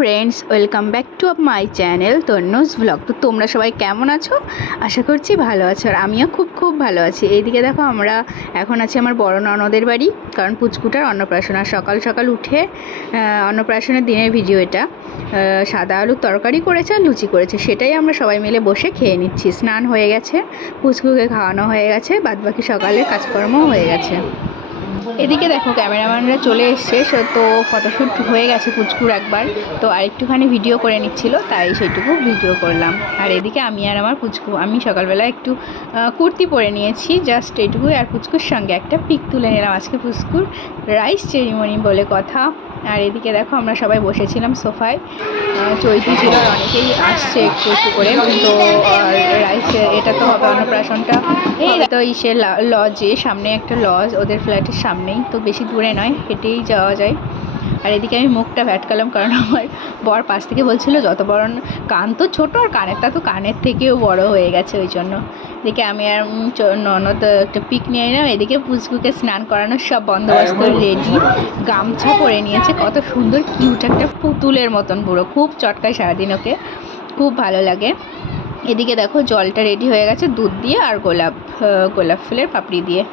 Friends, welcome back to my channel Tannu's blog. তো তোমরা সবাই কেমন আছো? আশা করছি ভালো আছো, আর আমিও খুব ভালো আছি। এইদিকে দেখো, আমরা এখন আছি আমার বড় ননদের বাড়ি, কারণ পুচকুটার অন্নপ্রাশন। সকাল সকাল উঠে অন্নপ্রাশনের দিনের ভিডিও এটা। সাদা আলুর তরকারি করেছে আর লুচি করেছে, সেটাই আমরা সবাই মিলে বসে খেয়ে নিচ্ছি। স্নান হয়ে গেছে, পুচকুকে খাওয়ানো হয়ে গেছে, বাদবাকি সকালে কাজকর্ম হয়ে গেছে। এদিকে দেখো, ক্যামেরাম্যানরা চলে এসছে, তো ফটোশ্যুট হয়ে গেছে পুচকুর একবার, তো আরেকটুখানি ভিডিও করে নিচ্ছিল, তাই সেইটুকু ভিডিও করলাম। আর এদিকে আমি আর আমার পুচকু, আমি সকালবেলা একটু কুর্তি পরে নিয়েছি, জাস্ট এইটুকু। আর পুচকুর সঙ্গে একটা পিক তুলে নিলাম। আজকে পুচকুর রাইস সেরিমনি বলে কথা। আর এদিকে দেখো, আমরা সবাই বসেছিলাম সোফায়, চৈতি ছিল, অনেকেই আসছে একটু একটু করে। তো রাইস এটা তো হবে অন্নপ্রাশনটা এই তো ইসে লজে, সামনে একটা লজ ওদের ফ্ল্যাটের সামনেই, তো বেশি দূরে নয়, হেঁটেই যাওয়া যায়। আর এদিকে আমি মুখটা ভ্যাটকালাম, কারণ আমার বর পাশ থেকে বলছিল যত বড় কান তো ছোটো, আর কানেরটা তো কানের থেকেও বড় হয়ে গেছে, ওই জন্য। এদিকে আমি আর ননদ একটা পিক নিয়ে নিলাম। এদিকে পুচকুকে স্নান করানোর সব বন্দোবস্ত রেডি, গামছা পরে নিয়েছে, কত সুন্দর কিউট একটা পুতুলের মতন পুরো, খুব চটকায় সারাদিন ওকে, খুব ভালো লাগে। এদিকে দেখো, জলটা রেডি হয়ে গেছে দুধ দিয়ে আর গোলাপ ফুলের পাপড়ি দিয়ে।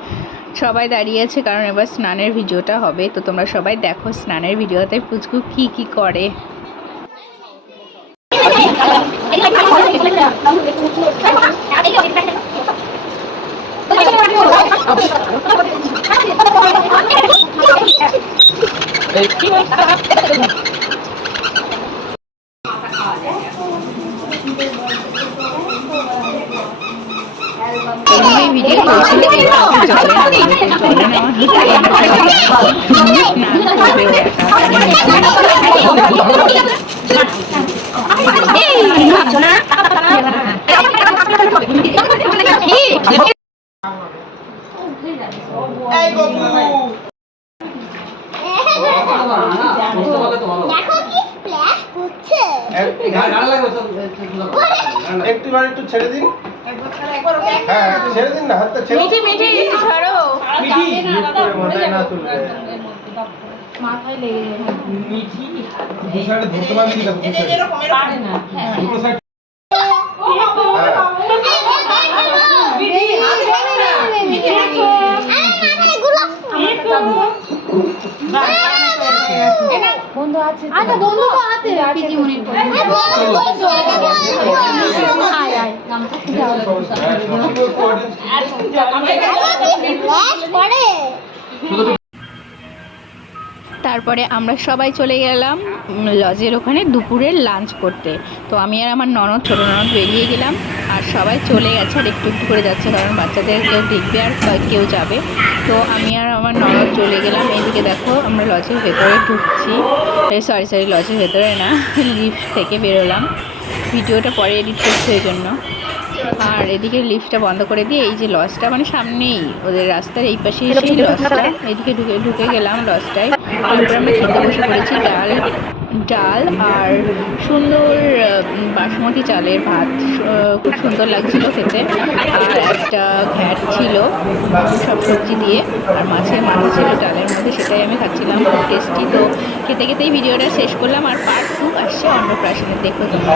সবাই দাঁড়িয়ে আছে, কারণ এবার স্নানের ভিডিওটা হবে। তো তোমরা সবাই দেখো স্নানের ভিডিওতে পুচকু কি করে। ভিডিও করছিল একটু ছেড়ে দিন, হ্যাঁ ছেড়ে দিন না, হাতটা ছেড়ে দিন। মিঠি ছাড়ো, মাথায় না চলে যায়, মাথায় লেগে যায়। মিঠি দু সাইডে ধরতে পারবি কি? দেখো পারে না। দুটো সাইড। বন্ধু আছে, আচ্ছা বন্ধু তো আছে পিজি মনির করে। আয় আয় তারপরে আমরা সবাই চলে গেলাম লজের ওখানে দুপুরের লাঞ্চ করতে। তো আমি আর আমার ননদ, ছোটো ননদ বেরিয়ে গেলাম, আর সবাই চলে গেছে, আর একটু একটু করে যাচ্ছে, কারণ বাচ্চাদের কেউ দেখবে আর কেউ যাবে। তো আমি আর আমার ননদ চলে গেলাম। এইদিকে দেখো, আমরা লজের ভেতরে ঢুকছি, সরি লজের ভেতরে না, লিফট থেকে বেরোলাম। ভিডিওটা পরে এডিট করছি ওই জন্য। আর এদিকে লিফটটা বন্ধ করে দিয়ে, এই যে লজটা মানে সামনেই, ওদের রাস্তার এই পাশেই সেই লজটা, এদিকে ঢুকে গেলাম লজটায়। তারপরে আমরা খেতে বসে পড়েছি, ডাল আর সুন্দর বাসমতি চালের ভাত, খুব সুন্দর লাগছিল খেতে। আর একটা ঘ্যাট ছিল সব সবজি দিয়ে, আর মাছের মাথা ছিল ডালের মধ্যে, সেটাই আমি খাচ্ছিলাম, খুব টেস্টি। তো খেতে খেতেই ভিডিওটা শেষ করলাম। আর পার্ট 2 আসছে অন্নপ্রাশনে, দেখো তোমরা।